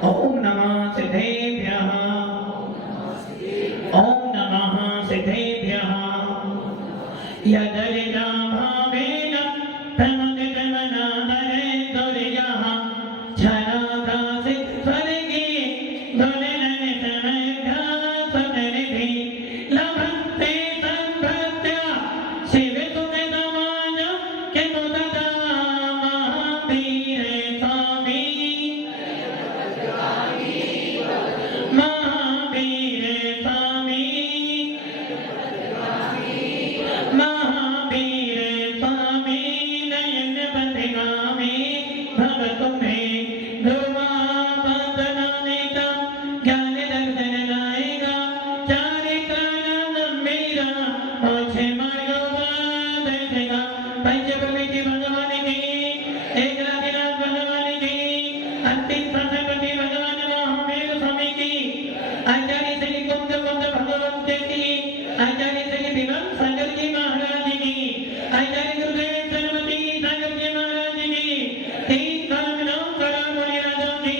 ओम नमः सिद्धेभ्यः ओम नमः सिद्धेभ्यः यदरिजा भावेन प्रमदितमनादरे दुर्यः छराकाशित स्वर्गे दुर्ललितमेघा सुनिधि लभन्ते सम्भृत्य शिवसुखदमानं किमु तदा महावीरे स्वामी महावीरे स्वामी महावीरे स्वामी नयन बंधगामी भगतु में ध्रुवा बंधनानेका ज्ञान दर्शन लाएगा चारित्रानंद मेरा मोक्षे मार्ग देगा पंच प्रकृति भगवान की एक राधिनाथ भगवान की अंतिम प्रसन्नति भगवान महावीर स्वामी की आचार्य श्री कुंद कुंद भगवंत की आचार्य श्री विमल सागर जी महाराज की आचार्य गुरुदेव सरस्वती सागर जी महाराज की तीन कलम नौ कलम मुनि राजा की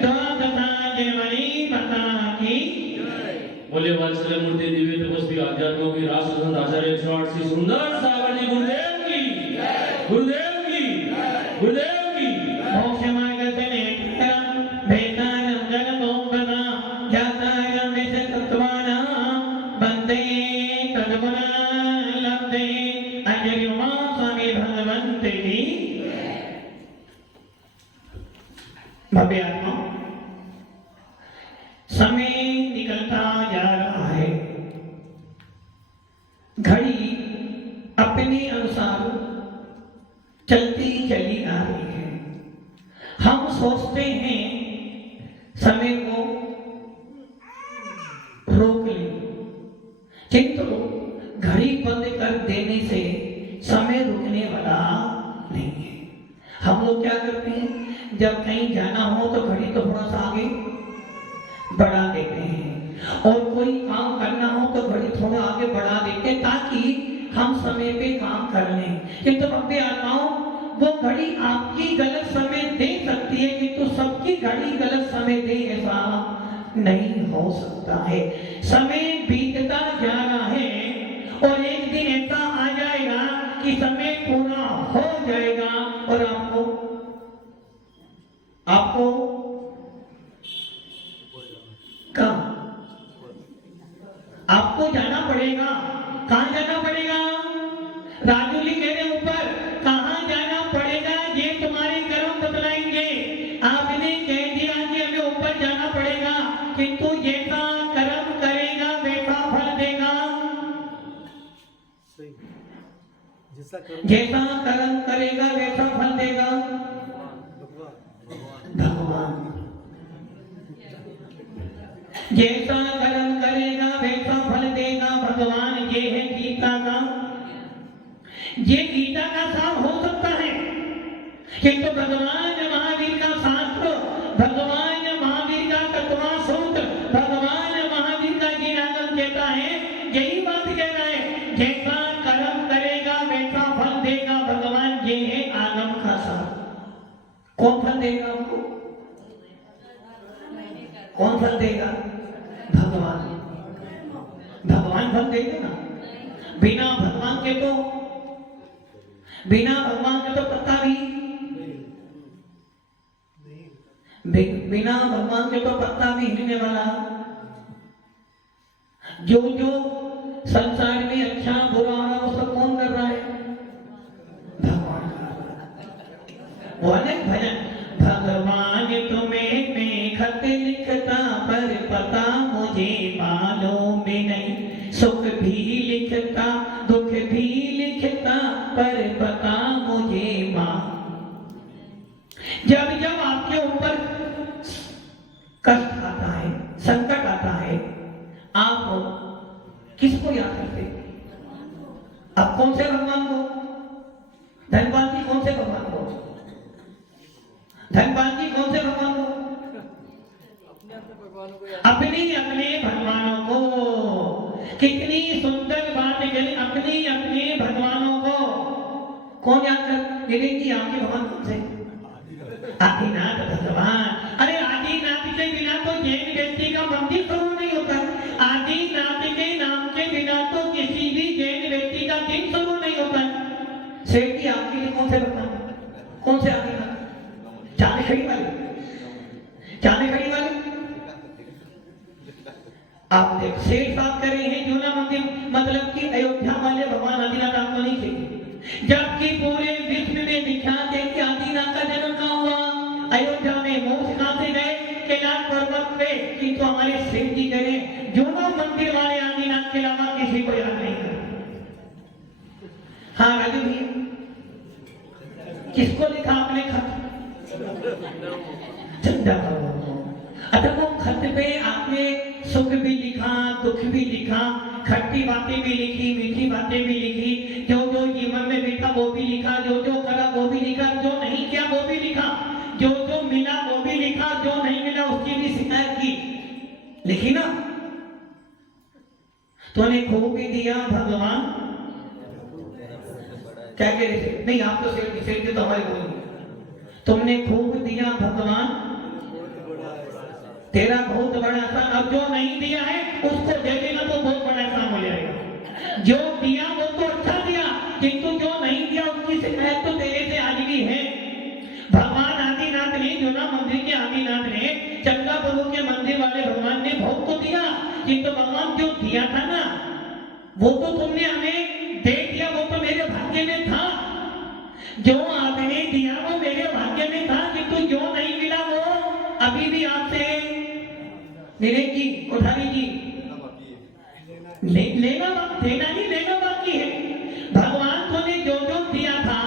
द्वादशा जनवरी माता की बोले वात्सल्य मूर्ति दिव्य तपस्वी आध्यात्मों की राष्ट्र आचार्य 108 श्री सुंदर सागर जी गुरुदेव की गुरुदेव की गुरुदेव की मोक्ष मार्ग से नेत्र भेदानं जगदोपमा जातारं विशतत्वाना वन्दे तद्गुणा लब्धे आचार्य उमा स्वामी भगवंत की भव्य आत्मा समय निकलता जा रहा है घड़ी अपने अनुसार चलती चली आ रही है हम सोचते हैं समय को रोक लें किंतु घड़ी बंद कर देने से समय रुकने वाला नहीं है हम लोग क्या करते हैं जब कहीं जाना हो तो घड़ी तो थोड़ा सा आगे बढ़ा देते हैं और कोई काम करना हो तो घड़ी थोड़ा आगे बढ़ा देते हैं ताकि हम समय पे काम कर लें किंतु भव्य आत्माओं वो घड़ी आपकी गलत समय दे सकती है किंतु सबकी घड़ी गलत समय दे ऐसा नहीं हो सकता है समय बीतता जा रहा है और एक दिन ऐसा आ जाएगा कि समय पूरा हो जाएगा और आपको कहाँ आपको जाना पड़ेगा कहाँ जाना पड़ेगा राजूली मेरे ऊपर कहाँ जाना पड़ेगा ये तुम्हारे कर्म बतलाएंगे आपने कह दिया कि हमें ऊपर जाना पड़ेगा किंतु जैसा कर्म करेगा वैसा फल देगा जैसा कर्म करेगा वैसा फल देगा भगवान जैसा कर्म करेगा वैसा फल देगा भगवान ये है गीता का ये गीता का सार हो सकता है किंतु भगवान महावीर का शास्त्र भगवान महावीर का तत्वा सूत्र भगवान महावीर का जी नागम कहता है यही बात कह रहा है जैसा कर्म करेगा वैसा फल देगा भगवान ये है आगम का सार कौन फल देगा हमको कौन फल देगा भगवान भगवान फल देंगे ना बिना भगवान के तो पता भी बिना भगवान के तो पत्ता भी हिलने वाला जो जो संसार में अच्छा बुरा हो रहा है उसको कौन कर रहा है भगवान वो अनेक भजन भगवान तुम्हें मैं खत लिखता पर पता मुझे मालूम नहीं सुख भी लिखता दुख भी लिखता पर पता मुझे मां जब जब आपके ऊपर कष्ट आता है संकट आता है आप किसको याद करते आप कौन से भगवान को धनपाल जी कौन से भगवान को धनपाल जी कौन से भगवान को अपने अपने भगवानों को कितनी सुंदर बात है अपने अपने भगवानों को कौन याद कर विवेक जी आपके भगवान कौन से आदिनाथ भगवान अरे आदिनाथ चांदखड़ी वाले, चांदखड़ी वाले आप देख सेठ बात कर रहे हैं जूना मंदिर, मतलब कि अयोध्या वाले भगवान आदिनाथ आपको नहीं थे, जबकि पूरे विश्व में विख्यात है कि आदिनाथ का जन्म कहाँ हुआ? अयोध्या में। मोक्ष कहाँ से गए? कैलाश पर्वत पे। किंतु हमारे सेठ जी कह रहे हैं जूना मंदिर वाले आदिनाथ के अलावा किसी को याद नहीं कर। हाँ राजू भैया, किसको लिखा आपने खत? चंदा। अच्छा वो खत पे आपने सुख भी लिखा, दुख भी लिखा, खट्टी बातें भी लिखी, मीठी बातें भी लिखी, जो जो जीवन में बीता वो भी लिखा, जो जो करा वो भी लिखा, जो नहीं किया वो भी लिखा, जो जो मिला वो भी लिखा, जो नहीं मिला उसकी भी शिकायत की, लिखी ना? तूने खूब भी दिया भगवान, क्या कह रहे थे? नहीं आप तो सेठ तो हमारे बोल, तुमने खूब दिया भगवान तेरा बहुत बड़ा एहसान, अब जो नहीं दिया है उसको दे देना तो बहुत बड़ा एहसान हो जाएगा। जो दिया वो तो अच्छा दिया, किंतु जो नहीं दिया उसकी शिकायत तो तेरे से आज भी है। भगवान आदिनाथ ने, जूना मंदिर के आदिनाथ ने, चंदा प्रभु के मंदिर वाले भगवान ने बहुत तो दिया, किंतु भगवान जो दिया था ना वो तो तुमने हमें दे दिया, वो तो मेरे भाग्य में था। जो आपने दिया वो मेरे भाग्य में था, किंतु जो नहीं मिला वो अभी भी आपसे मिलेगी, उठाएगी। लेना देना ही लेना बाकी है। भगवान को ने जो जो दिया था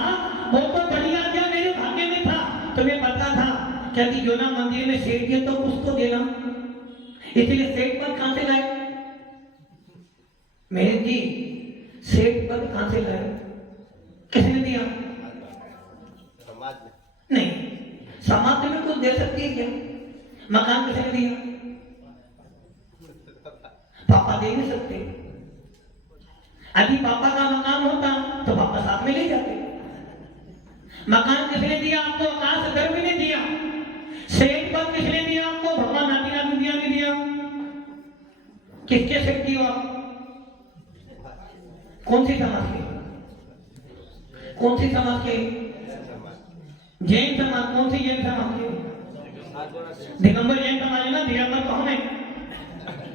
वो तो बढ़िया दिया, मेरे भाग्य में था। तुम्हें पता था क्या कि जूना मंदिर में सेठ दिया तो कुछ तो देना, इसलिए सेठ पद कहां से लाए? मेरे जी सेठ पद कहां से लाए? किसने दिया? समाज ने। नहीं, समाज में कुछ दे सकती है क्या? मकान किसने दिया? पापा दे नहीं सकते। यदि पापा का मकान होता तो पापा साथ में ले जाते। मकान किसने दिया आपको? आकाश गर्भ ने दिया। सेठ पद किसने दिया आपको? भगवान आदिनाथ ने दिया, नहीं दिया? किसके सेठ दिया आप? कौन सी समाज के? कौन सी समाज के? जैन समाज। कौन सी जैन समाज के? दिगंबर जैन समाज है ना। दिगंबर कौन है?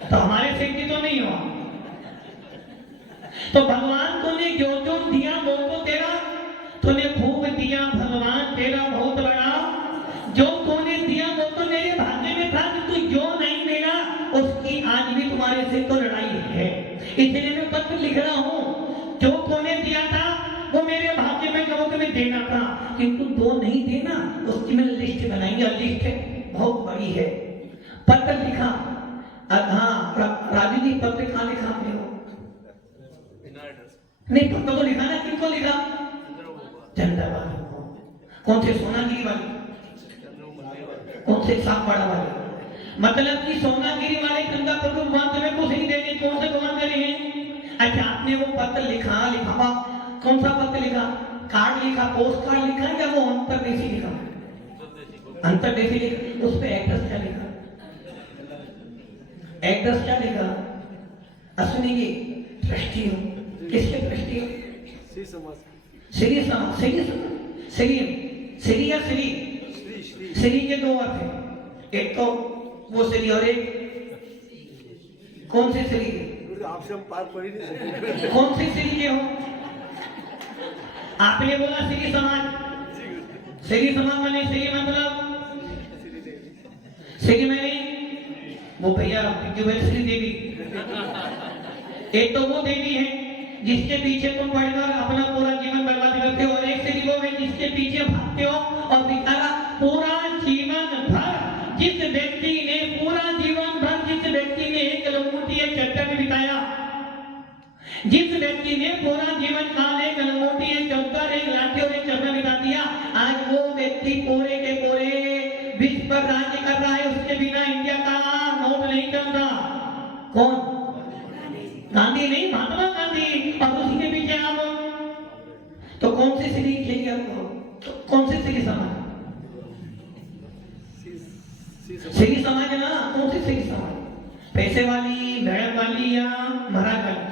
तो हमारे सेठ की तो नहीं हुआ। तो भगवान तूने जो जो दिया वो तो तेरा, तूने खूब दिया भगवान, तेरा बहुत बड़ा। जो तूने दिया वो तो मेरे भाग्य में था, कि तू जो नहीं मिला उसकी आज भी तुम्हारे से तो लड़ाई है। इसलिए मैं पत्र लिख रहा हूं, जो तूने दिया था वो मेरे भाग्य में कहो तुम्हें देना था, किंतु दो नहीं देना उसकी मैंने लिस्ट बनाई है। लिस्ट बहुत बड़ी है। पत्र लिखा। हाँ राजू जी, पत्र कहाँ लिखा आपने? हो नहीं, पत्र तो लिखा ना। किनको लिखा? चंदा वाले। कौन से? सोनागिरी वाले। कौन से? सागवाड़ा वाले। मतलब कि सोनागिरी वाले चंदा प्रभु भगवान तुम्हें कुछ नहीं देंगे। कौन से भगवान दे रहे हैं? अच्छा आपने वो पत्र लिखा, लिखावा कौन सा पत्र लिखा? कार्ड लिखा, पोस्ट कार्ड लिखा, या वो अंतरदेशी लिखा? अंतरदेशी लिखा। उस पर एड्रेस क्या लिखा? एड्रेस क्या लिखा? असली की ट्रस्टी हो। किसके ट्रस्टी हो? श्री समाज। श्री समाज। श्री श्री श्री या श्री? श्री के दो अर्थ हैं, एक तो वो श्री और एक कौन से श्री के? आपसे हम पार पढ़ी नहीं सकते। कौन से श्री के हो? आपने बोला श्री समाज। श्री समाज माने श्री मतलब श्री मैंने वो भैया श्री देवी। एक तो वो देवी है जिसके पीछे तुम पढ़कर अपना पूरा जीवन बर्बाद करते हो, और एक श्री वो है जिसके पीछे भागते हो और बेचारा पूरा जीवन भर जिस व्यक्ति ने पूरा जीवन भर जिस व्यक्ति ने एक लंगोटी एक चक्कर में बिताया, जिस व्यक्ति ने पूरा जीवन काल एक लंगोटी एक चक्कर एक लाठी और एक चक्कर बिता दिया, आज वो व्यक्ति पूरे के पूरे विश्व पर राज्य कर रहा है। उसके बिना इंडिया का नोट नहीं चलता। कौन? गांधी नहीं, महात्मा गांधी। और उसी के पीछे आप तो कौन सी श्री चाहिए आपको? तो कौन सी श्री समाज? श्री समाज ना। कौन सी श्री समाज? पैसे वाली, भैड़ वाली, या महाराज वाली?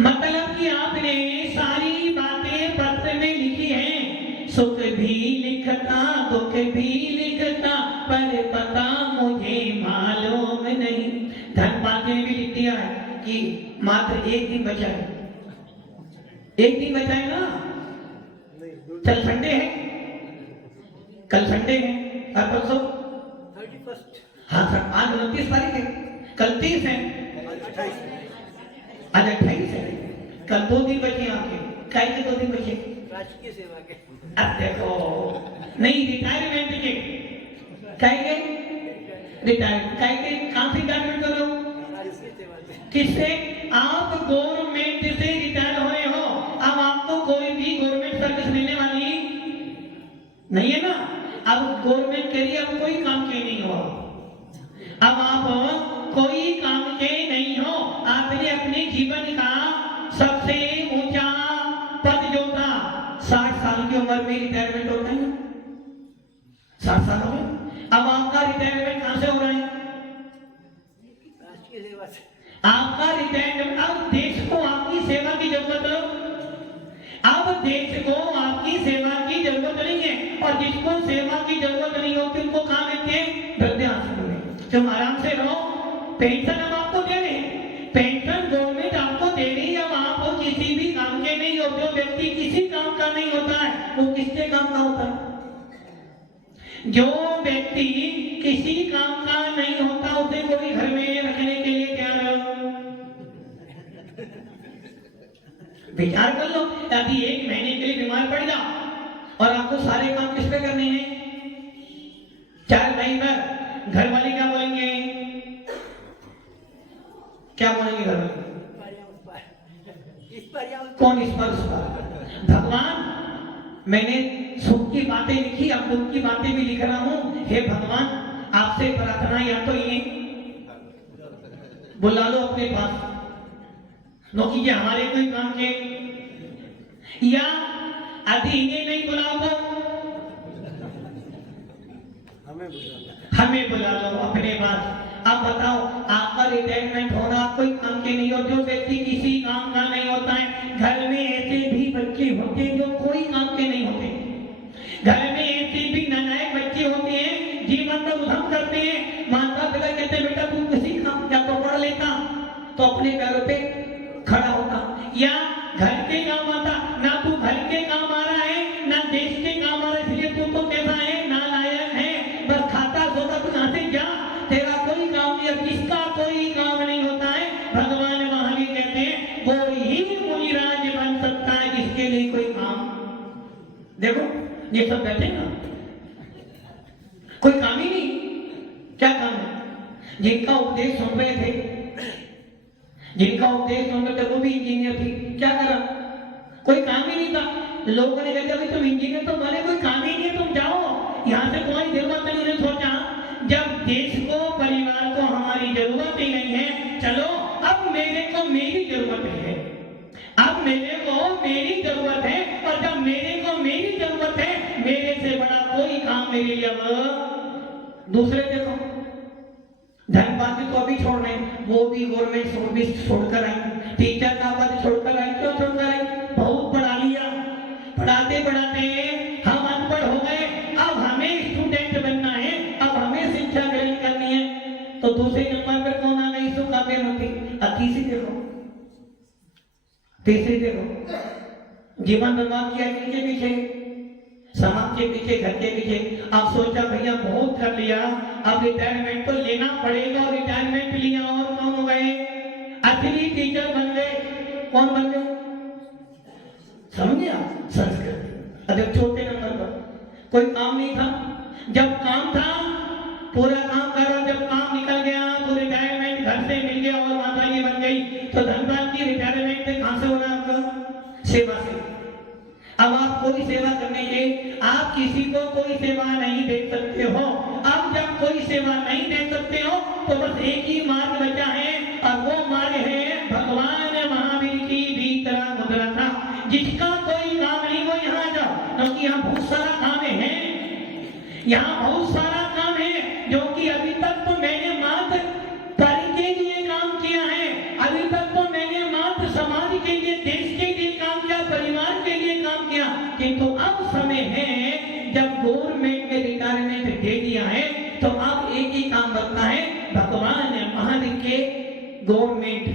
मतलब कि आपने सारी बातें पत्र में लिखी हैं, सुख भी लिखता दुख भी लिखता पर पता मुझे मालूम नहीं। धनपाल ने भी लिख दिया है कि मात्र एक दिन बचा है, एक दिन बचा है ना। कल संडे है, कल संडे है और परसों 31 हाँ सर, आज 29 तारीख है, कल 30 है, आज 28 है, कल 2 दिन बचे आपके। काय के 2 दिन बचे? राजकीय सेवा के। अब देखो नहीं, रिटायरमेंट के काय के रिटायरमेंट, काय के कहां से रिटायरमेंट कर रहे हो? राजकीय सेवा के। किससे? आप गवर्नमेंट से रिटायर हो रहे हो। अब आपको कोई भी गवर्नमेंट सर्विस मिलने वाली नहीं है ना। अब गवर्नमेंट के लिए अब कोई काम के नहीं हो, अब आप कोई काम के नहीं हो। आपने अपने जीवन का सबसे ऊंचा पद जो था 60 साल की उम्र में रिटायरमेंट होता है ना, 60 साल हो गए। अब आपका रिटायरमेंट कहां से हो रहा है? राजकीय सेवा से। आपका रिटायरमेंट, अब देश को आपकी सेवा की जरूरत है, अब देश को आपकी सेवा की जरूरत नहीं है। और जिसको सेवा की जरूरत नहीं होती उनको कहां मिलते हैं? वृद्धाश्रम में। तुम आराम से रहो, पेंशन हम आपको दे रहे हैं, पेंशन गवर्नमेंट आपको दे रही है। अब आप किसी भी काम के नहीं हो, जो व्यक्ति किसी काम का नहीं होता है वो किसके काम का होता है? जो व्यक्ति किसी काम का नहीं होता उसे कोई घर में रखने के लिए तैयार है? विचार कर लो, अभी 1 महीने के लिए बीमार पड़ जाओ और आपको सारे काम किस पे करने हैं? 4 भाई पर घर वाले क्या बोलेंगे? क्या बोलेंगे घर वाले? कौन इस पर उस पर? भगवान, मैंने सुख की बातें लिखी, अब दुख की बातें भी लिख रहा हूं। हे भगवान, आपसे प्रार्थना या तो इन्हें बुला लो अपने पास, नो कीजिए हमारे कोई काम के, या अभी इन्हें नहीं बुलाओ तो हमें बुला लो अपने पास। अब बताओ, आपका रिटायरमेंट होना कोई काम के नहीं हो, जो व्यक्ति किसी काम का नहीं होता है। घर में ऐसे भी बच्चे होते हैं जो कोई काम के नहीं होते, घर में ऐसे भी नालायक बच्चे होते हैं जीवन में उधम करते हैं। माता पिता कहते हैं बेटा तू किसी काम क्या तो पढ़ लेता तो अपने पैरों पे खड़ा होता, या घर के काम आता ना, तू घर के काम आ रहा है ना देश के काम आ रहा है, इसलिए तू तो कैसा है? नालायक है, बस खाता सोता, तू यहाँ से जा, तेरा कोई काम नहीं। अब जिसका कोई काम नहीं होता है, भगवान महावीर कहते हैं वो ही मुनिराज बन सकता है जिसके लिए कोई काम। देखो ये सब बैठे ना, कोई काम ही नहीं, क्या काम है? जिनका उपदेश सुन रहे थे, जिनका उपदेश सुन रहे थे वो भी इंजीनियर थी, क्या करा? कोई काम ही नहीं था। लोगों ने कहा तुम इंजीनियर तो बने, कोई काम ही नहीं है, तुम जाओ यहाँ से, कोई जरूरत नहीं। उन्होंने सोचा जब देश को परिवार को हमारी जरूरत ही नहीं है, चलो अब मेरे को मेरी जरूरत है, अब मेरे को मेरी जरूरत है, और जब मेरे को मेरी जरूरत है, मेरे से बड़ा कोई काम मेरे लिए अब दूसरे। देखो धनपाल जी तो अभी छोड़ रहे हैं, वो भी गवर्नमेंट सर्विस छोड़कर आई, टीचर का पद छोड़कर आई। क्यों छोड़कर आई? बहुत पढ़ा लिया, पढ़ाते पढ़ाते हम अनपढ़ हो गए, अब हमें स्टूडेंट बनना है, अब हमें शिक्षा ग्रहण करनी है। तो दूसरे नंबर पर कौन आ गई? सुख काव्य होती। अब तीसरी देखो, तीसरी देखो, जीवन बर्बाद किया किसके पीछे? समाज के पीछे, घर के पीछे। अब सोचा भैया बहुत कर लिया, अब रिटायरमेंट तो लेना पड़ेगा, और रिटायरमेंट लिया और कौन हो गए? असली टीचर बन गए। कौन बन गए? समझिए, संस्कृत। अब चौथे नंबर पर कोई काम नहीं था, जब काम था पूरा काम करो, जब काम निकल गया तो रिटायरमेंट घर से मिल गया और माता जी बन गई। तो धनपाल की रिटायरमेंट कहां से हो रहा है आपका? सेवा से। अब आप कोई सेवा करने के, आप किसी को कोई सेवा नहीं दे सकते हो। अब जब कोई सेवा नहीं दे सकते हो तो बस एक ही मार्ग बचा है, और वो मार्ग है भगवान महावीर की भीतरा मुद्रा था। जिसका कोई काम नहीं वो यहाँ जाओ, क्योंकि यहाँ बहुत सारा काम है, यहाँ बहुत सारा काम है जो कि अभी तक तो मैंने मात्र परि के लिए काम किया है, अभी तक तो मैंने मात्र समाज के लिए, देश के लिए काम किया, परिवार के लिए काम किया, किंतु अब समय है जब गवर्नमेंट ने रिटायरमेंट दे दिया है, तो अब एक ही काम बनता है, भगवान महावीर के गवर्नमेंट,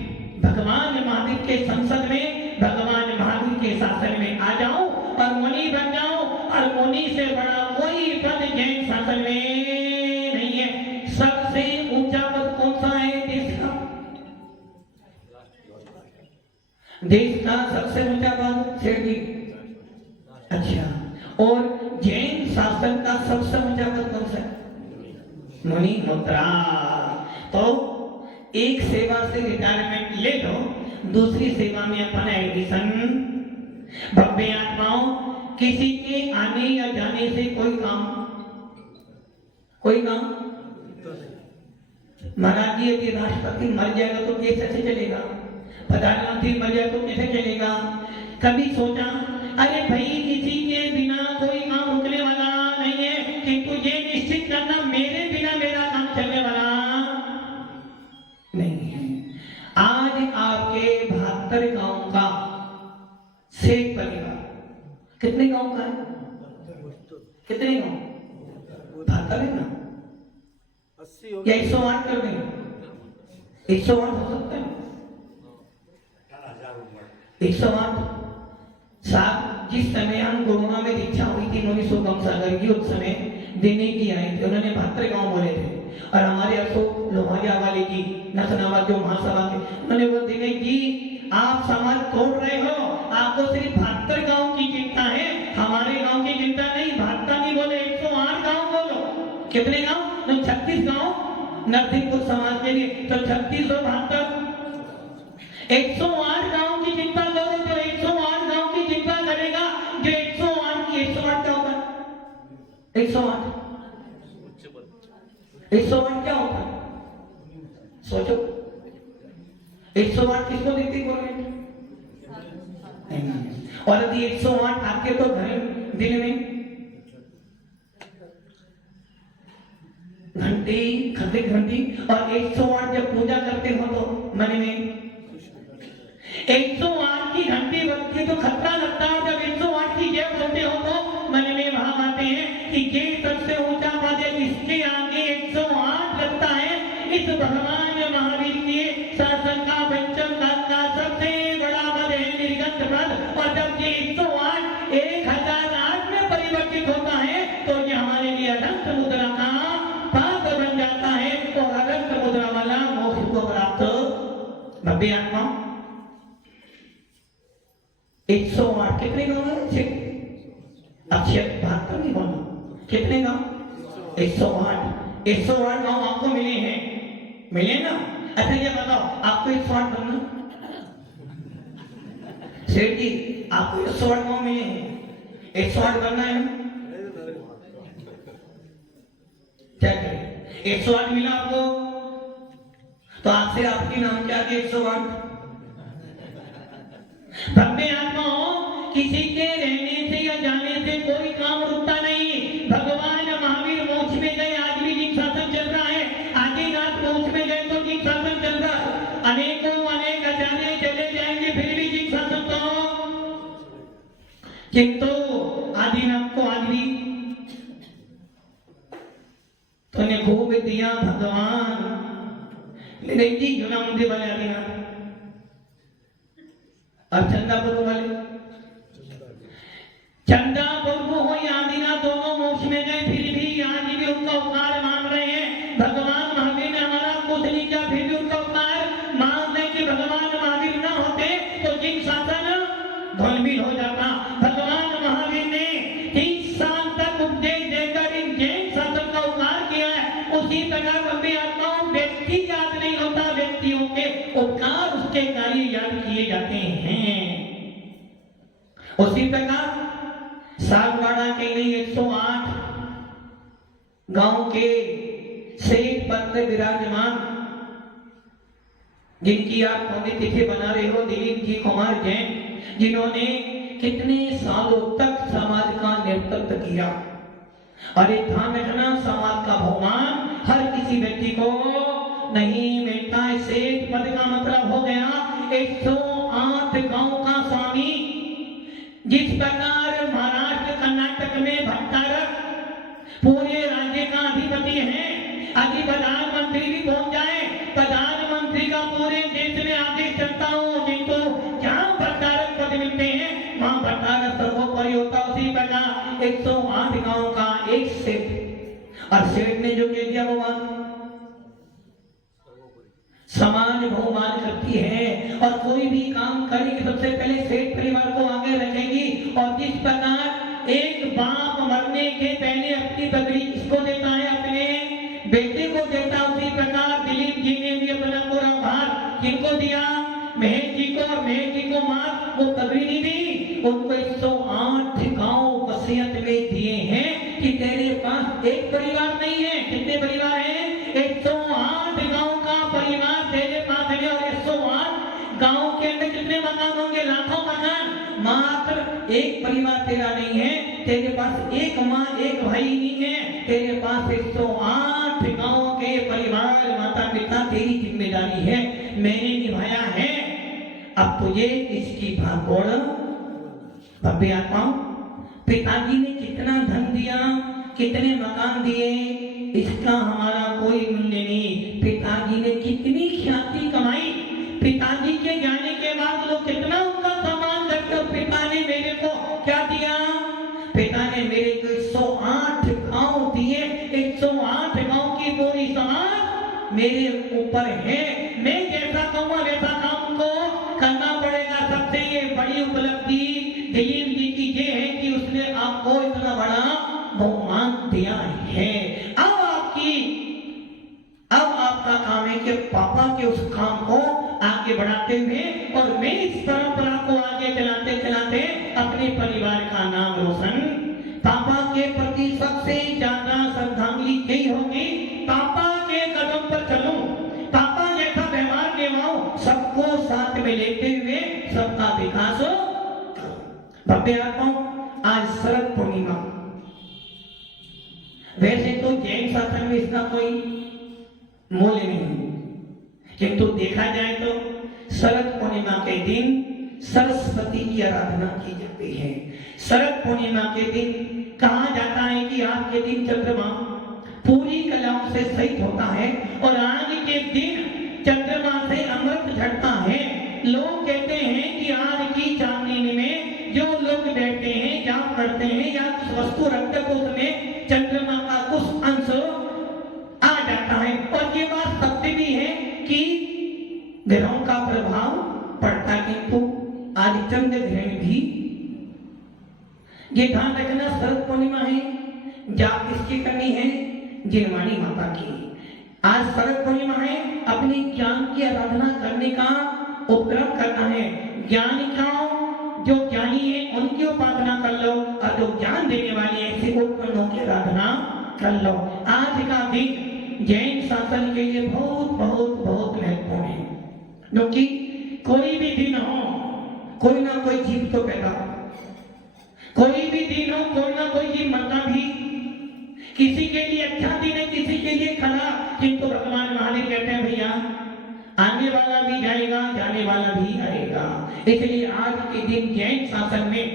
भगवान महावीर के संसद में, भगवान महावीर के शासन में आ जाओ और मुनि बन जाओ, और मुनि से बड़ा कोई पद जैन शासन में नहीं है। सबसे ऊंचा पद कौन सा है देश का? देश का सबसे ऊंचा पद सेठ जी। अच्छा, और जैन शासन का सबसे ऊंचा पद कौन सा है? मुनि मुद्रा। तो एक सेवा से रिटायरमेंट ले लो, दूसरी सेवा में अपना एडमिशन। भव्य आत्माओं, किसी के आने या जाने से कोई काम महाराज जी, यदि राष्ट्रपति मर जाएगा तो कैसे चलेगा? प्रधानमंत्री मर जाए तो कैसे चलेगा? कभी सोचा अरे भाई किसी के बिना कोई काम रुकने वाला नहीं है, किंतु ये निश्चित करना मेरे बिना मेरा काम चलने वाला नहीं है। आज आपके 72 गांव का सेठ बनेगा। कितने गांव का है? कितने गांव? 72 है ना? 80 या 108 कर देंगे? 108 हो सकता है। 108 साहब, जिस समय हम कोरोना में दीक्षा हुई थी नोनी सोगम सागर की, उस समय देने की आई थी, उन्होंने 72 गांव बोले थे। और हमारे अशोक लोहारिया वाले जी नसनाबाद जो महासभा के, उन्होंने बोल दिया कि आप समाज तोड़ रहे हो, आपको सिर्फ 72 गांव की चिंता है, हमारे गांव की चिंता नहीं। 72 नहीं बोले, 108 गांव बोलो। कितने गांव? 36 गांव नरसिंहपुर समाज के लिए, तो 36 और 72 108 गांव की चिंता करो। जो 108 गांव की चिंता करेगा, जो 108 की 108 क्या होता है? 108 क्या होता है? सोचो, 108 किसको देती गवर्नमेंट? और यदि 108 आपके तो घर दिन में घंटी और 108 जब पूजा करते हो तो मन में 108 की घंटी बजती तो खतरा लगता है। जब 108 की जय बोलते हो तो मन में भाव आते हैं कि ये सबसे ऊंचा पद है, इसके आगे 108 लगता है। इस भगवान महावीर के शासन का पंचम पद का सबसे बड़ा पद है निर्गत पद। और जब ये 108 1008 में परिवर्तित होता है तो ये हमारे लिए अनंत मुद्रा का पाप बन जाता है, और अनंत मुद्रा वाला मोक्ष को प्राप्त। भव्य आत्मा 108 कितने गांव है? अक्षर 72 नहीं बोलना। कितने गांव? 108। 108 गांव आपको मिले हैं, मिले ना? अच्छा ये बताओ, आपको 108 बनना? सेठ जी, आपको 108 गांव मिले हैं, 108 बनना है ना? क्या करें? 108 मिला आपको, तो आपसे आपके नाम क्या थे? 108। भव्य आत्माओं, किसी के रहने से या जाने से कोई काम रुकता नहीं। भगवान महावीर मोक्ष में गए, आज भी जिन शासन चल रहा है। आदिनाथ मोक्ष में गए तो जिन शासन चल रहा है। अनेकों अनेक अचानक चले जाएंगे, फिर भी जिन शासन तो, किंतु आदिनाथ को आज भी तूने खूब दिया भगवान। लेकिन जी जुना मुद्दे वाले आदिनाथ और चंदापुर वाले, चंदापुर को हो या आदिनाथ दोनों मोक्ष में गए, फिर भी आज भी उनका उपकार मान रहे हैं। भगवान महावीर ने हमारा कुछ नहीं किया, फिर भी उनका उपकार मान रहे कि भगवान महावीर ना होते तो जिन शासन धूलमिल हो जाता। भगवान महावीर ने 30 साल तक उपदेश देकर इन जैन शासन का उपकार किया है। उसी प्रकार कभी आत्माओं व्यक्ति याद नहीं होता, व्यक्तियों के उपकार उसके कार्य याद किए जाते हैं। उसी प्रकार सागवाड़ा के लिए 108 गांव के सेठ पद में विराजमान, जिनकी आप पुण्य तिथि बना रहे हो, दिलीप जी कुमार जैन, जिन्होंने कितने सालों तक समाज का नेतृत्व किया। और एक ध्यान रखना, समाज का बहुमान हर किसी व्यक्ति को नहीं मिलता है। सेठ पद का मतलब हो गया 108 गांव का स्वामी। जिस प्रकार महाराष्ट्र का कर्नाटक में भट्टारक पूरे राज्य का अधिपति है। अभी प्रधानमंत्री भी पहुंच जाए, प्रधानमंत्री का पूरे देश में आगे चलता हो, जिनको जहां भट्टारक पद मिलते हैं वहां भट्टारक सर्वोपरि होता। उसी प्रकार 108 गांव का एक सेठ, और सेठ ने जो कह दिया वो बात समाज बहुमान करती है, और कोई भी काम करेगी सबसे पहले सेठ परिवार को आगे रखेगी। और जिस प्रकार एक बाप मरने के पहले अपनी पगड़ी किसको देता है, अपने बेटे को देता, उसी प्रकार दिलीप जी ने भी अपना पूरा भार किनको दिया, महेश जी को, और महेश जी को मार वो पगड़ी नहीं दी, उनको 108 गांव वसीयत में दिए हैं कि तेरे पास एक परिवार नहीं है, कितने परिवार हैं, 108 गांव का परिवार तेरे पास है। और 108 गांव के अंदर कितने मकान होंगे, लाखों मकान, मात्र एक परिवार तेरा नहीं है, तेरे पास एक माँ एक भाई नहीं है, तेरे पास 108 गांव के परिवार माता पिता तेरी जिम्मेदारी है, मैंने निभाया है। अब तुझे इसकी भागोड़ भव्य आत्माओं, पिताजी ने कितना धन दिया, कितने मकान दिए, इसका हमारा कोई मूल्य नहीं। पिताजी ने कितनी ख्याति कमाई, पिताजी के जाने के बाद लोग कितना उनका सम्मान करते, पिता ने मेरे को क्या दिया, पिता ने मेरे को 108 गांव दिए, 108 गांव की पूरी समाज मेरे ऊपर है, मैं जैसा कहूँगा वैसा काम को करना पड़ेगा। सबसे ये बड़ी उपलब्धि दिलीप जी की ये है कि उसने आपको इतना बड़ा बहुमान दिया है। अब आपका काम है कि पापा के उस काम को आगे बढ़ाते हुए और मैं इस परंपरा को आगे चलाते चलाते अपने परिवार का नाम रोशन, पापा के प्रति सबसे ज्यादा श्रद्धांजलि यही होगी, पापा के कदम पर चलूं, पापा जैसा व्यवहार निभाऊं, सबको साथ में लेते हुए सबका विकास हो। भव्य आत्माओं, आज शरद पूर्णिमा, वैसे तो जैन शासन में इसका कोई मूल्य नहीं, किंतु देखा जाए तो शरद पूर्णिमा के दिन सरस्वती की आराधना की जाती है। शरद पूर्णिमा के दिन कहा जाता है कि आज के दिन चंद्रमा पूरी कलाओं से सहित होता है और आज के दिन चंद्रमा से अमृत झड़ता है। लोग कहते हैं कि आज की चांदनी में जो लोग बैठते हैं, जाप करते हैं या कुछ वस्तु रखते हैं, उसमें चंद्रमा का कुछ अंश आ जाता है। और ये बात सत्य भी है कि ग्रहों का प्रभाव पड़ता है, किंतु आज चंद्र ग्रहण भी, ये ध्यान रखना, शरद पूर्णिमा है, जाप किसकी करनी है, जिनवाणी माता की। आज शरद पूर्णिमा है, अपने ज्ञान की आराधना करने का उपक्रम करना है। ज्ञानिकाओं, जो ज्ञानी है उनकी उपासना कर लो, और जो ज्ञान देने वाले ऐसे उपकरणों की आराधना कर लो। आज का दिन जैन शासन के लिए बहुत बहुत बहुत महत्वपूर्ण है, क्योंकि कोई भी दिन हो, कोई ना कोई जीव तो पैदा, कोई भी दिन हो, कोई ना कोई जीव मरना भी, किसी के लिए अच्छा दिन है, किसी के लिए खराब, किंतु भगवान महावीर कहते हैं भैया आने वाला भी जाएगा, जाने वाला भी आएगा। इसलिए आज के दिन जैन शासन में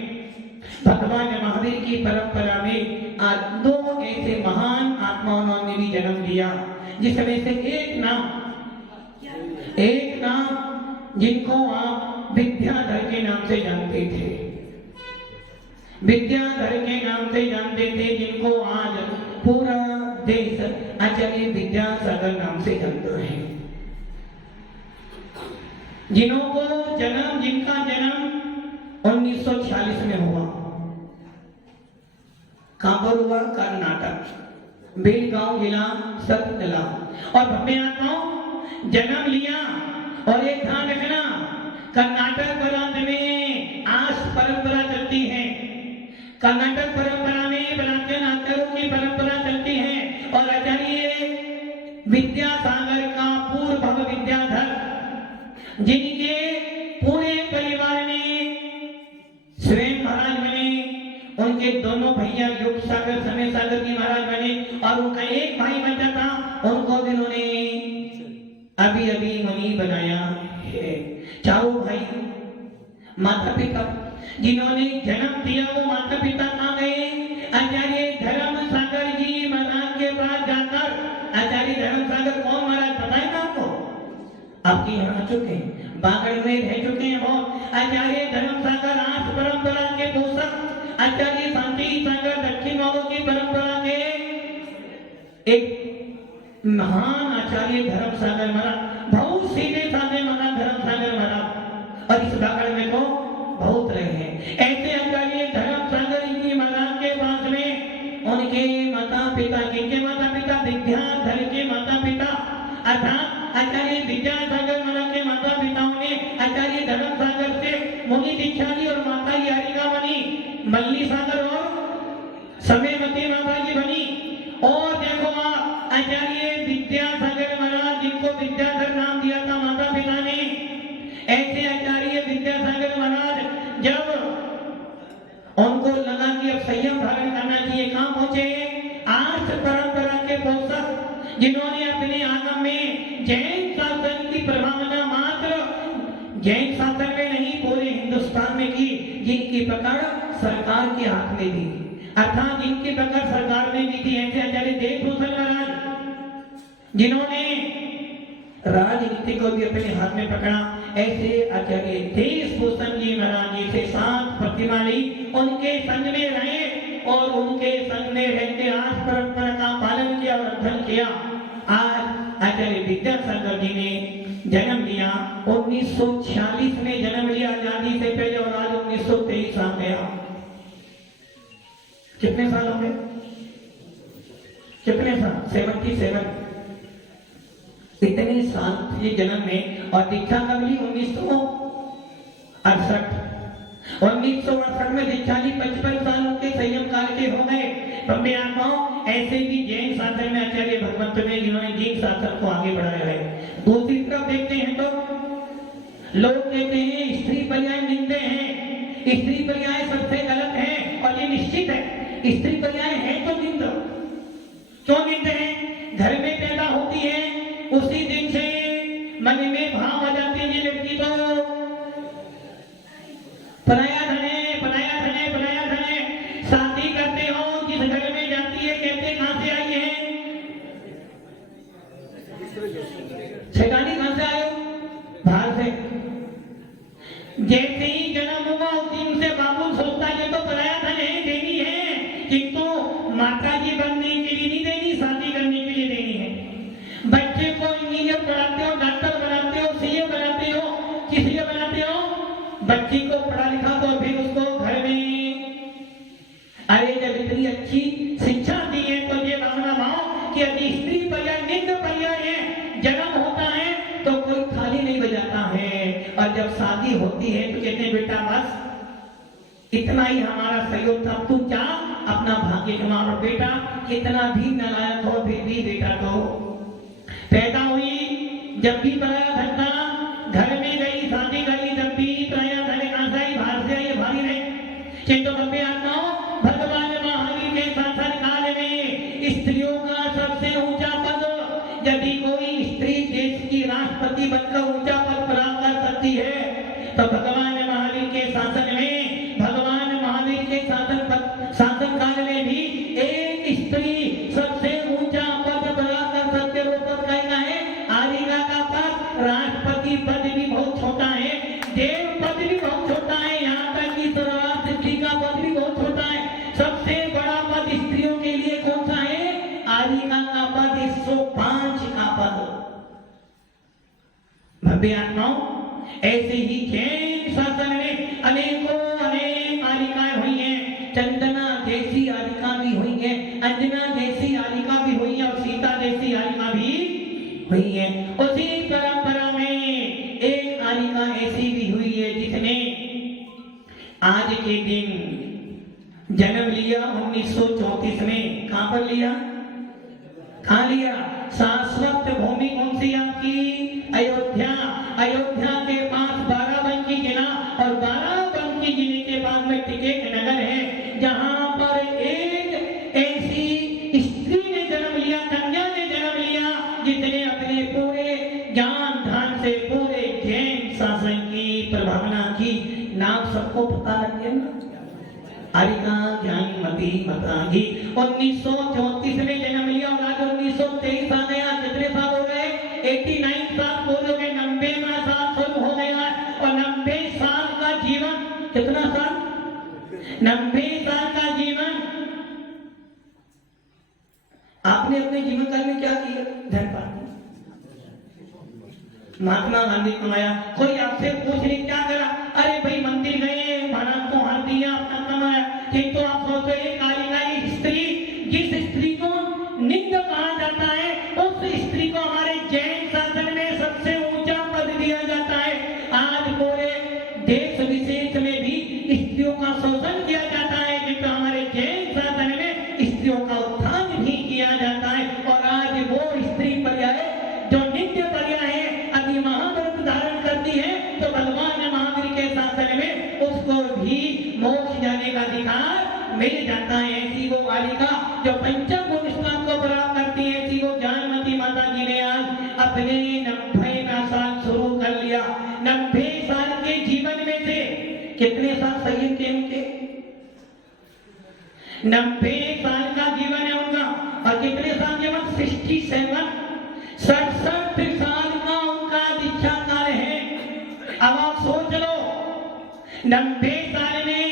भगवान महावीर की परंपरा में आज दो ऐसे महान आत्माओं ने भी जन्म लिया, जिसमें से एक नाम जिनको आप विद्याधर के नाम से जानते थे, विद्याधर के नाम से जानते थे, जिनको आज पूरा देश आचार्य विद्यासागर नाम से जानता है, जिनका जन्म 1946 में हुआ। कहां पर हुआ? कर्नाटक, बेलगांव जिला, सततला। और भव्य आत्माओं, जन्म लिया, और एक ध्यान रखना, कर्नाटक प्रांत में आज परंपरा चलती है, कर्नाटक परंपरा में प्राचीन आचार्यों की परंपरा चलती है, और आचार्य विद्यासागर का पूर्व विद्याधर, जिनके पूरे परिवार में स्वयं महाराज बने, उनके दोनों भैया युग सागर, समय सागर जी महाराज बने, और उनका एक भाई बचा था, उनको उन्होंने अभी अभी मुनि बनाया है। चारों भाई माता पिता जिन्होंने जन्म दिया वो माता पिता कहाँ गए? आचार्य धर्म सागर जी महाराज के पास जाकर, आचार्य धर्म सागर कौन महाराज बताएगा आपको? आपके यहाँ आ चुके हैं, बागड़ में रह चुके हैं बहुत। आचार्य धर्म सागर आठ परंपरा के पोषक, आचार्य शांति सागर दक्षिण वालों की परंपरा के एक महान आचार्य धर्म सागर महाराज, बहुत सीधे साधे महाराज धर्म सागर महाराज, और इस बागड़ में तो बहुत रहे हैं। ऐसे आचार्य धर्म सागर जी महाराज के पास में उनके माता पिता, जिनके माता पिता विद्याधर के माता पिता अर्थात आचार्य विद्यासागर महाराज के माता पिताओं ने आचार्य धर्म सागर से मुनि दीक्षा ली, और माता यारिका बनी मल्ली सागर और समयवती माता जी बनी। और देखो आप आचार्य विद्यासागर महाराज, जिनको विद्याधर नाम दिया था माता पिता ने, ऐसे आचार्य विद्यासागर महाराज जब उनको लगा कि अब संयम धारण करना चाहिए, कहां पहुंचे? आर्ष परंपरा के पोषक, जिन्होंने अपने आगम में जैन शासन की प्रभावना मात्र जैन शासन में नहीं पूरे हिंदुस्तान में की, जिनकी पकड़ सरकार के हाथ में थी, अर्थात जिनकी पकड़ सरकार ने दी थी। ऐसे आचार्य देवभूषण महाराज, जिन्होंने राजनीति को भी अपने हाथ में पकड़ा, ऐसे आचार्य देशभूषण जी महाराज जी से 7 प्रतिमा ली, उनके संग में रहे और उनके संग में रहते आज परंपरा का पालन किया और अध्ययन किया। आज आचार्य विद्यासागर जी ने जन्म लिया 1946 में जन्म लिया, आजादी से पहले, और आज 1923 आ गया। कितने साल हो गए? कितने साल? 77। इतने साल ये जन्म में, और दीक्षा कब ली? 1968। 1968 में दीक्षा ली, 55 साल उनके संयम काल के हो गए। तो मैं आता हूं ऐसे भी जैन शासन में आचार्य भगवंत ने, जिन्होंने जैन शासन को आगे बढ़ाया है। दूसरी तरफ देखते हैं तो लोग कहते हैं स्त्री पर्याय निंदे हैं, स्त्री पर्याय सबसे गलत है, और ये निश्चित है स्त्री पर्याय है तो निंद। क्यों निंदे हैं? घर में पैदा होती है, उसी दिन से मन में भाव आ जाते हैं, ये लड़की तो पराया धन है, पराया धन है, पराया धन है। शादी करते हो, जिस घर में जाती है कहते कहां से आई है? शैतानी कहां से आए हो? बाहर से। जैसे ही जन्म हुआ उस दिन से बाबू सोचता है ये तो पराया धन है, देनी है, किंतु माता जी बनने के लिए नहीं देनी, शादी करने के लिए देनी है। बच्चे को इंजीनियर बनाते हो, डॉक्टर बनाते हो, सीए बनाते हो, किस लिए बनाते हो? बच्ची को पढ़ा लिखा तो फिर उसको घर में, अरे जब इतनी अच्छी शिक्षा दी है तो ये भावना भाव कि यदि स्त्री पर्याय निंद पर्याय है, जन्म होता है तो कोई थाली नहीं बजाता है, और जब शादी होती है तो कहते हैं बेटा बस इतना ही हमारा सहयोग था, तू क्या अपना भाग्य कमा। और बेटा कितना भी नालायक हो फिर भी बेटा तो पैदा हुई, जब भी पराया धन था, घर में गई, शादी करी, जब भी पराया धन कहां से आई? बाहर से आई, भारी रहे। किंतु बब्बे आत्माओं, भगवान महावीर के शासन काल में स्त्रियों का सबसे ऊंचा पद, यदि कोई स्त्री देश की राष्ट्रपति बनकर ऊंचा पद प्राप्त कर सकती है तो भगवान महावीर के शासन में, भगवान महावीर के शासन काल में भी एक स्त्री सबसे ऊंचा पद प्राप्त कर सकते। वो पद का है आरिका का पद, राष्ट्रपति पद भी बहुत छोटा है, देव पद भी बहुत छोटा है, यहाँ तक कि सर्वश्रेष्ठी का पद भी बहुत छोटा है। सबसे बड़ा पद स्त्रियों के लिए कौन सा है? आरिका का पद, 105 का पद। भव्य आत्माओं, ऐसे ही जैन शासन में अनेकों अनेक आरिकाएं हुई हैं। चंदना जैसी आरिका भी हुई है, अंजना जैसी आरिका भी हुई है, और सीता जैसी आरिका भी हुई है। उसी परंपरा में एक आरिका ऐसी भी हुई है जिसने आज के दिन जन्म लिया 1934 में। कहां पर लिया? कहां लिया? शाश्वत भूमि कौन सी आपकी? अयोध्या। अयोध्या के पास 12बंकी जिला, और 12बंकी जिले के पास में टिकेत नगर है, जहां पर एक ऐसी स्त्री ने जन्म लिया, कन्या ने जन्म लिया, जिसने अपने पूरे ज्ञान ध्यान से पूरे जैन शासन की प्रभावना की। नाम सबको पता लग गया ना? आरिका ज्ञानमती माता जी 1934 में जन्म लिया और आज 1923 आ गया। कितने साल हो गए? 89 साल बोलोगे, 90वां साल शुरू हो गया और 90 साल का जीवन, कितना साल? 90 साल का जीवन। आपने अपने जीवन काल में क्या किया? धन्यवाद। महात्मा गांधी कमाया। कोई आपसे पूछ नहीं क्या करा? अरे भाई मंदिर गए, महाराज को हाथ दिया, अपना कमाया। ठीक, तो आप सोचो एक कालिकाई स्त्री, जिस स्त्री को नित्य कहा जाता है, उस स्त्री को हमारे जैन शासन में सबसे ऊंचा पद दिया जाता है। आज पूरे देश विशेष में भी स्त्रियों का शोषण किया जाता है, जिसमें हमारे जैन शासन में स्त्रियों का उत्थान भी किया जाता है। और आज वो स्त्री पर्याय जो नित्य पर्याय है, अति महाव्रत धारण करती है, तो भगवान महावीर के शासन में उसको भी मोक्ष जाने का अधिकार मिल जाता है। ऐसी वो बालिका जो पंचम गुण स्नान को प्राप्त करती है, ऐसी वो ज्ञानमती माता जी ने आज अपने 90वां साल शुरू कर लिया। 90 साल के जीवन में से कितने साल सही थे उनके? 90 साल का जीवन है उनका। और कितने साल जीवन? 67 साल का उनका दीक्षा काल है। अब आप सोच लो 90 साल में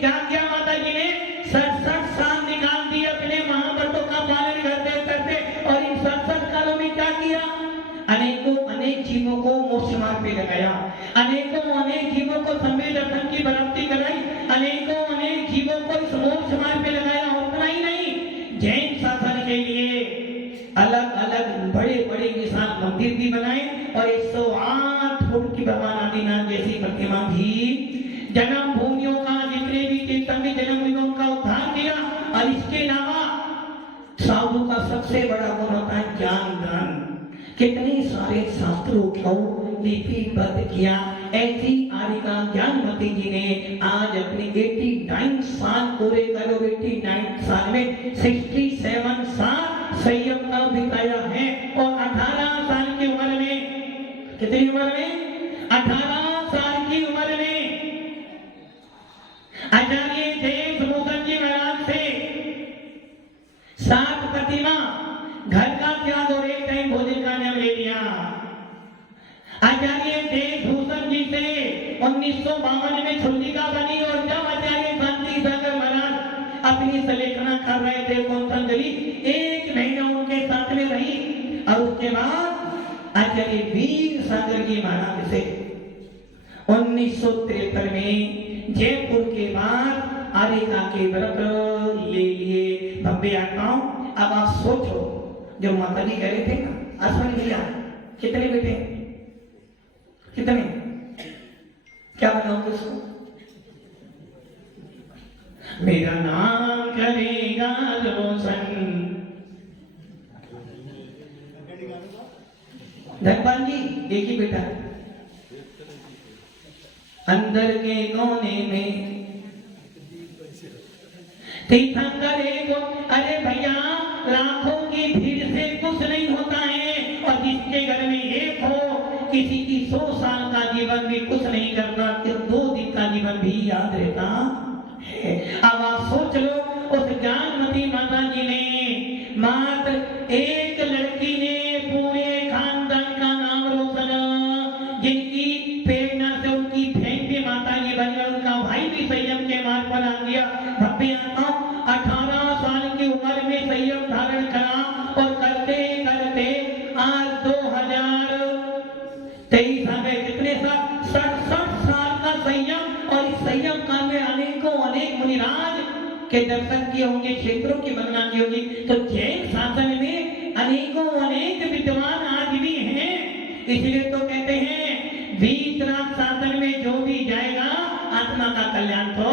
क्या किया माता जी ने? 67 साल निकाल दिए अपने महाव्रतों का पालन करते करते। और इन 67 सालों में क्या किया? अनेक जीवों को मोक्ष मार्ग पे लगाया, अनेक जीवों को समय दर्शन की प्राप्ति कराई, अनेक जीवों को इस मोक्ष मार्ग पे लगाया। उतना ही नहीं, जैन शासन के लिए अलग अलग बड़े बड़े विशाल मंदिर भी बनाए और 108 फुट की भगवान आदिनाथ जैसी प्रतिमा भी, जन्म भूमियों का जितने भी तीर्थंकर जन्म भूमियों का उद्धार किया। और इसके अलावा साधु का सबसे बड़ा गुण होता है ज्ञान दान। कितने सारे शास्त्रों को लिपिबद्ध किया। ऐसी आरिका ज्ञानमती जी ने आज अपने 89 साल पूरे करो। 89 साल में 67 साल संयम का बिताया है। और 18 साल की उम्र में, कितनी उम्र में? 18 साल की उम्र में आचार्य देवभूषण जी महाराज से 7 प्रतिमा, घर का त्याग और एक टाइम भोजन का नियम ले लिया। आचार्य देवभूषण जी से 1952 में छुल्लिका बनी। और जब आचार्य शांति सागर महाराज अपनी सलेखना कर रहे थे कौशलगढ़ी, 1 महीना उनके साथ में रही। और उसके बाद आचार्य वीर सागर जी महाराज से 1953 में जयपुर के बाद आरिका के व्रत ले लिए। भव्य आत्माओं, अब आप सोचो जो माता जी कह रहे थे ना, आसमान भैया कितने बेटे? कितने? क्या बताओगे उसको? मेरा नाम करेगा रोशन। धनपाल जी एक ही बेटा, अंदर के कोने में तीर्थंकर एक। अरे भैया, लाखों की भीड़ से कुछ नहीं होता है। और जिसके घर में एक हो, किसी की 100 साल का जीवन भी कुछ नहीं करता, 2 दिन का जीवन भी याद रहता है। अब आप सोच लो, उस ज्ञानमती माता जी ने मात्र एक लड़की ने पूरे खानदान का नाम रोशन, जिनकी प्रेरणा से उनकी बहन भी माता जी बन गई, उनका भाई भी संयम के मार्ग पर आ गया। भव्य 18 साल की उम्र में संयम धारण करा और करते करते आज 2023 आ गए। कितने साल? 67 साल का संयम। और इस संयम काल में अनेक मुनिराज के दर्शन किए होंगे, क्षेत्रों की वंदना की होगी। तो जैन शासन में अनेक विद्वान आज भी हैं। इसलिए तो कहते हैं वीतराग शासन में जो भी जाएगा आत्मा का कल्याण हो।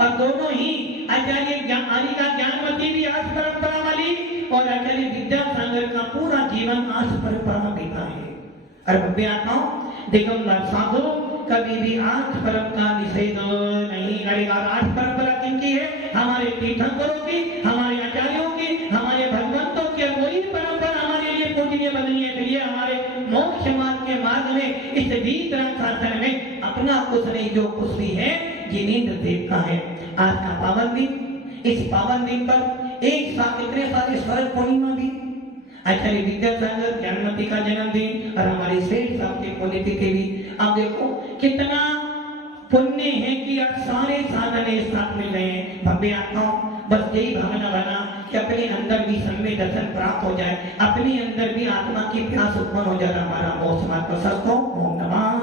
और दोनों ही आचार्य आरिका ज्ञानमती भी आर्ष परंपरा वाली और आचार्य विद्यासागर का पूरा जीवन आर्ष परंपरा बीता है। और भव्य आत्माओं, दिगंबर साधु कभी भी आर्ष परंपरा का निषेध नहीं करेगा। आर्ष परंपरा किनकी है? हमारे तीर्थंकरों की, हमारे आचार्यों की, हमारे भगवंतों की। वही परंपरा हमारे लिए पूजनीय बननी है। इसलिए हमारे मोक्ष मार्ग के मार्ग में इस वीतराग शासन में अपना कुछ नहीं, जो कुछ भी है जिनेंद्र देव का है। आज का पावन दिन इस पावन दिन पर एक साथ इतने सारे शरद पूर्णिमा भी, आचार्य विद्यासागर ज्ञानमती का जन्मदिन और हमारे श्रेष्ठ साहब की पुण्यतिथि भी। आप देखो कितना पुण्य है कि आप सारे साधन एक साथ मिल रहे हैं। भव्य आत्माओं, बस यही भावना बना कि अपने अंदर भी सम्य दर्शन प्राप्त हो जाए, अपने अंदर भी आत्मा की प्यास उत्पन्न हो जाए, हमारा मोह समाज प्रशस्त हो। ओम नमः